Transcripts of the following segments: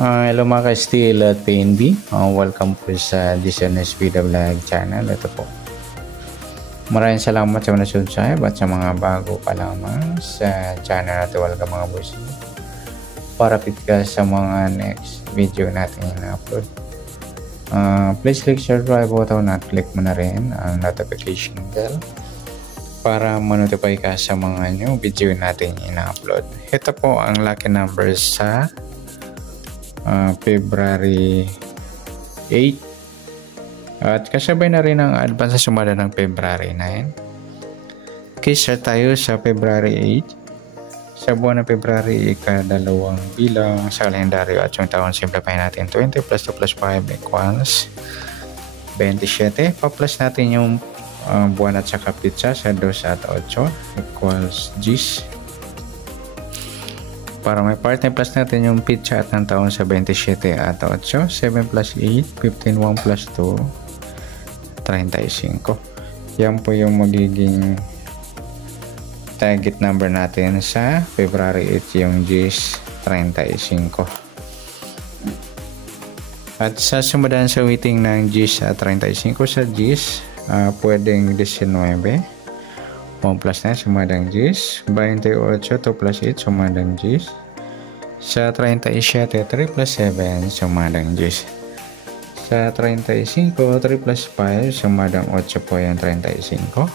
Hello mga ka-Steel at PNB. Welcome po sa Dishonest Video Vlog channel. Ito po. Maraming salamat sa mga subscribe at sa mga bago pa lamang sa channel natin. Welcome mga boys. Para fit ka sa mga next video natin in-upload. Please click subscribe button at click mo na rin ang notification bell para ma-notify ka sa mga new video natin in-upload. Ito po ang lucky numbers sa February 8 at kasabay na rin ang advance sa sumada ng February 9. Okay, start tayo sa February 8. Sa buwan ng February, ikadalawang bilang sa kalendaryo at yung taon, simplify natin. 20 plus 2 plus 5 equals 27. Pa-plus natin yung buwan at saka pizza sa 2 at 8 equals 10. Para may partner plus natin yung pizza at ng taon sa 27 at 8. 7 plus 8, 15, 1 plus 2, 35. Yan po yung magiging target number natin sa February 8, yung 35. At sa sumundan sa weighting ng 10 at 35 sa 10, pwedeng 19. 1 plus 9 sumadang 10, 28, 2 plus 8 sumadang 10, sa 37, 3 plus 7 sumadang 10, sa 35, 3 plus 5 sumadang 8 po yung 35,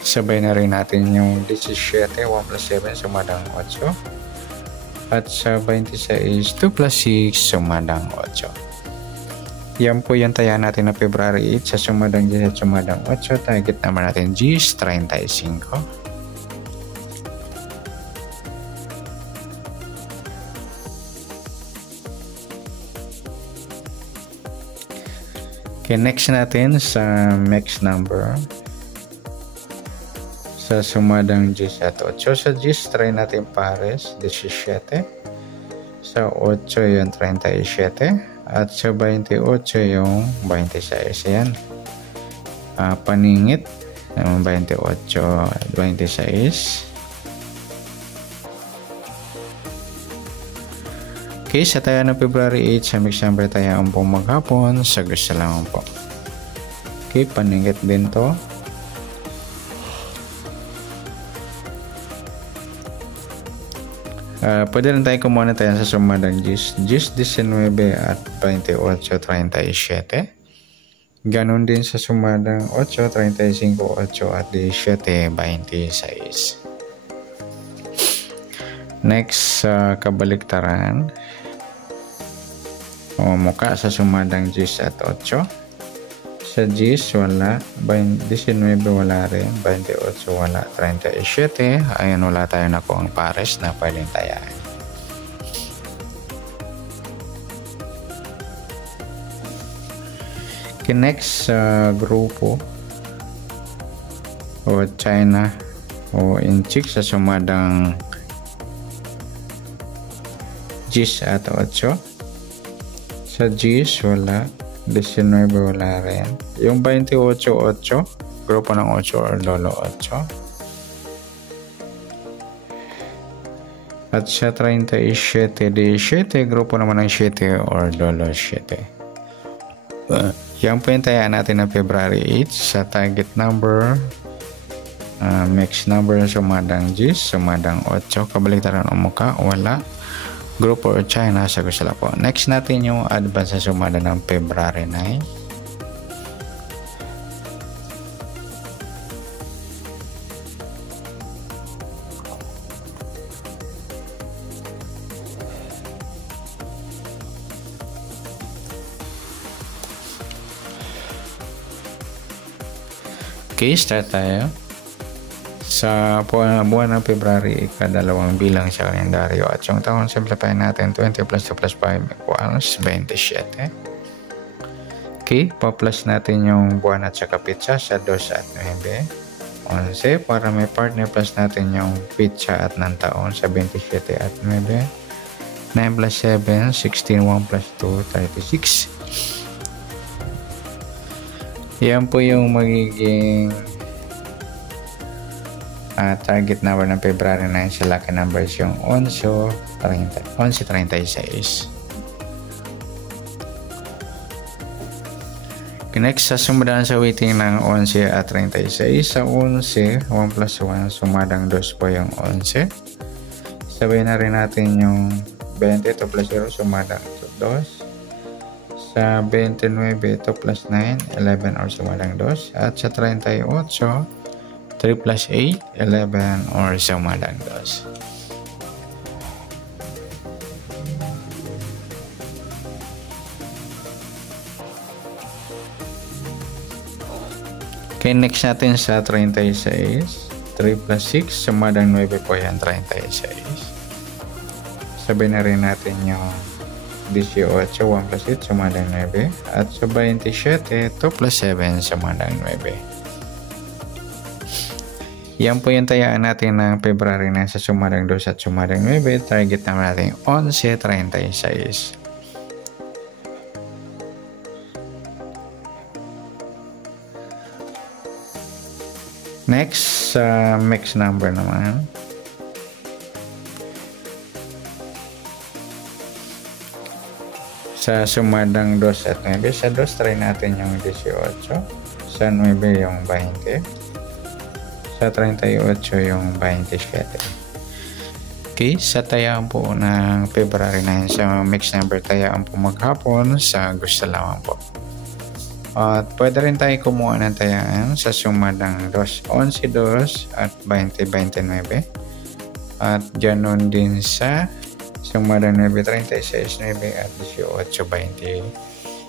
sabay na rin natin yung 17, 1 plus 7 sumadang 8, at sa 26, 2 plus 6 sumadang 8. Yan po yung taya natin na February 8 sa sumadang 10 at sumadang 8. Target naman natin 35. Okay, next natin sa next number. Sa sumadang 10 at 8. Sa 10, try natin pares 17. Sa 8 yung 37. At sa 28 yung 26. Ayan. Paningit. 28, 26. Okay, sa tayo ng February 8, sa mix number tayo ang pong maghapon. Sa gusto lang po. Okay, paningit din to. Pwede rin tayo kumuha tayo sa sumadang 10, 19 at 28, 37. Ganon din sa sumadang 8, 35, 8 at 17, 26. Next, kabaliktaran. Mukha sa sumadang 10 at 8. Sa 10 wala, 19 wala rin, 28 wala, 37. Ayan, wala tayo na po ang pares na pwedeng tayaan. Okay, next grupo o China o inchik sa sumadang 10 at 8. Sa 10 wala, 19 wala rin. Yung 28, 8, grupo ng 8 or lolo 8. At sa 37, 17, grupo naman ng 7 or lolo 7. Yan po yung tayaan natin ng February 8 sa target number. Mix number sumadang 10, sumadang 8. Kabaliktaran ang mukha, wala. Grupo or China sa gusala po. Next natin yung advance sa sumada ng February 9. Okay, start tayo. Sa buwan ng February, ikadalawang bilang sa kalendaryo at yung taon, simplify natin. 20 plus 2 plus 5 equals 27. Okay, pa-plus natin yung buwan at saka pizza sa 2 at 9. 11, para may partner plus natin yung pizza at ng taon sa 27 at 9. 9 plus 7, 16, 1 plus 2, 36. Yan po yung magiging target number ng February 9 sa lucky numbers yung 11, 36. Next, sa sumadaan sa waiting ng 11 at 36. Sa 11, 1 plus 1, sumadang 2 po yung 11. Sabay na rin natin yung 20, 2 plus 0, sumadang 2. Sa 29, 2 plus 9, 11 or sumadang 2. At sa 38, 3 plus 8, 11 or sumadang 2. Okay, next natin sa 36. 3 plus 6, sumadang 9 po yan, 36. Sabay na rin natin yung 18, 1 plus 8, sumadang 9. At sa 27, 2 plus 7, sumadang 9. Yan po yung tayaan natin ng February na sa sumadang 2 at sumadang 9. Target naman natin 11.36. Next, sa mix number naman. Sa sumadang 2 at 9. Sa 2, try natin yung 18. Sa 9 yung 20. Sa 38 yung 27. Okay, sa tayaan po ng February 9 sa mix number, tayaan po maghapon sa gusto lamang po. At pwede rin tayo kumuha ng tayaan sa sumadang 2, 11, 2 at 20, 29. At ganoon din sa sumadang 9, 36, 9 at 18,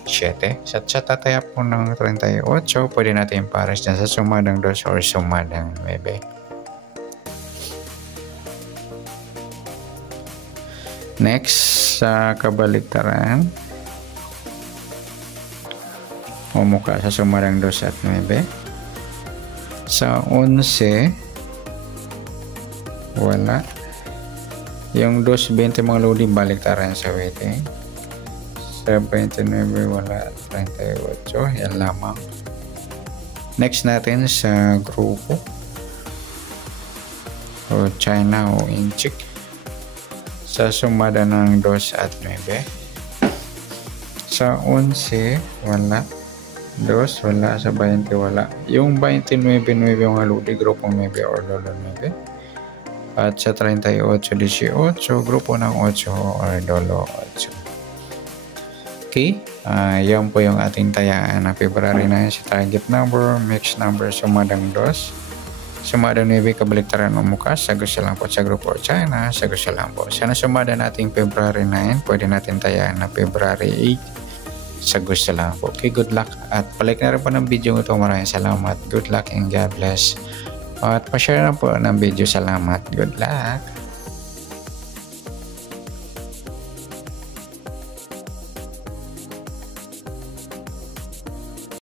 27. Sa tataya po ng 38, pwede natin pares dyan sa sumadang 2 or sumadang 9. Next, sa kabaliktaran, umuka sa sumadang 2 at 9. Sa 11, wala. Yung 2, 20 mga lodi, baliktaran sa waiting. Sa 29, wala. 38, yan lamang. Next natin sa grupo o China o Inchik. Sa sumada ng 2 at 9. Sa 11, wala. 2, wala. Sa 20, wala. Yung 29, 9 yung aludi, grupo 9 or lolo 9. At sa 38, 18, grupo ng 8 or lolo 8. Okay, yan po yung ating tayaan na February 9 sa target number, mix number, sumadang 2. Sumadang 9, kabaliktaran umukas, sa gusto lang po sa grupo China, sa gusto lang po. Sana sumada nating February 9, pwede natin tayaan na February 8, sa gusto lang po. Okay, good luck. At palike na rin po ng video ito. Maraming salamat. Good luck and God bless. At pa-share na po ng video. Salamat. Good luck.